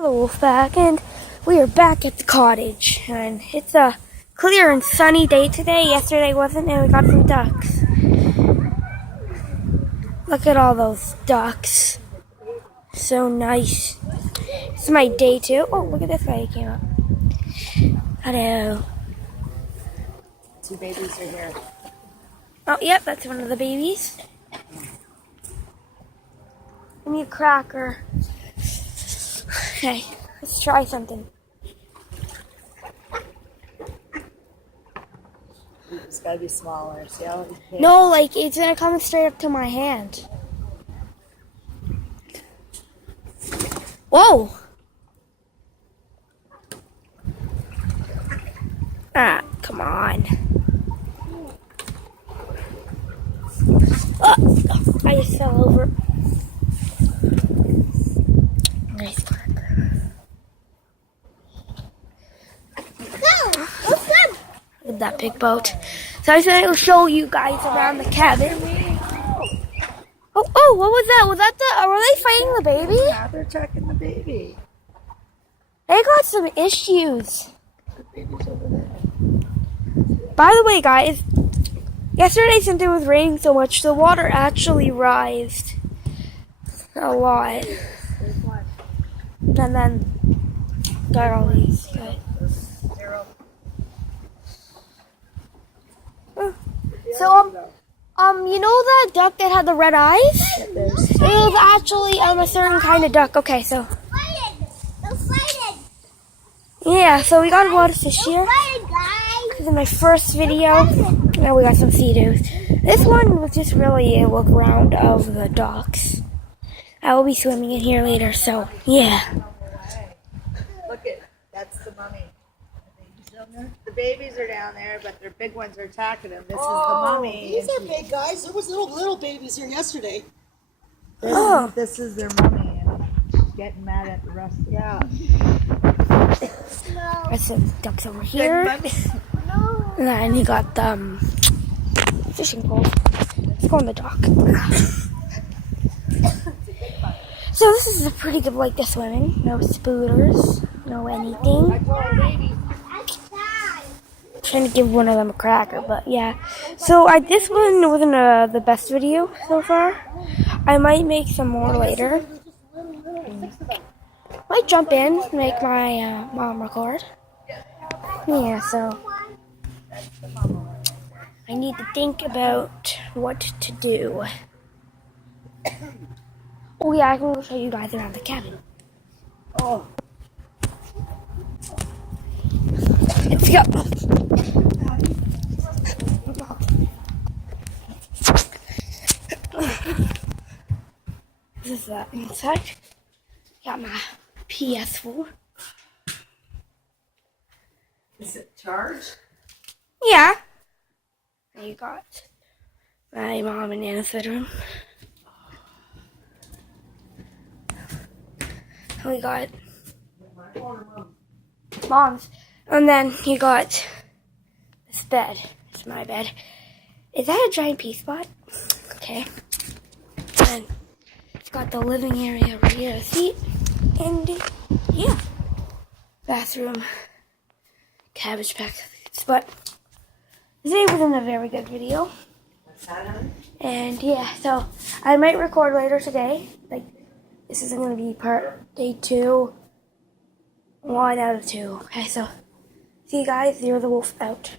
The wolf back, and we are back at the cottage, and it's a clear and sunny day today. Yesterday wasn't, and we got some ducks. Look at all those ducks. So nice. It's my day too. Oh, look at this guy, he came up. Hello. Two babies are here. Oh, yep, that's one of the babies. Give me a cracker. Okay, let's try something. It's gotta be smaller. See how it's big? No, like it's gonna come straight up to my hand. Whoa! Ah, come on. Oh, I just fell over. Nice cracker. Look at that big boat. So I said I will show you guys around the cabin. Oh, what was that? Was that were they fighting the baby? Yeah, they're checking the baby. They got some issues. The baby's over there. By the way, guys, yesterday since it was raining so much, the water actually rised a lot. There's one. And then got all these guys. Zero. So, you know that duck that had the red eyes? It was actually a certain kind of duck. Okay, so. Yeah, so we got a lot of fish here. This is my first video. And we got some sea-doos. This one was just really a look around of the docks. I will be swimming in here later, so yeah. Look at that's the mummy. The babies are down there, but their big ones are attacking them. This is the mummy. These are big guys. There was little babies here yesterday. This is their mummy, and she's getting mad at the rest of them. Yeah. There's some ducks over here. And then he got the fishing pole. Let's go on the dock. So this is a pretty good lake to swim in. No spooters, no anything. Trying to give one of them a cracker, but yeah. So this one wasn't the best video so far. I might make some more later. Might jump in, make my mom record. Yeah, so I need to think about what to do. Oh yeah, I can go show you guys around the cabin. Oh, Let's go. This is the inside. Got my PS4. is it charged? Yeah. And you got my mom and Nana's bedroom. And we got mom's. And then you got this bed. It's my bed. Is that a giant pea spot? Okay. And it's got the living area over here, a seat, and yeah, bathroom, cabbage patch. But today wasn't a very good video. What's that on? And yeah, so I might record later today. Like, this isn't going to be day 2, 1 out of 2. Okay, so see you guys. You're the wolf out.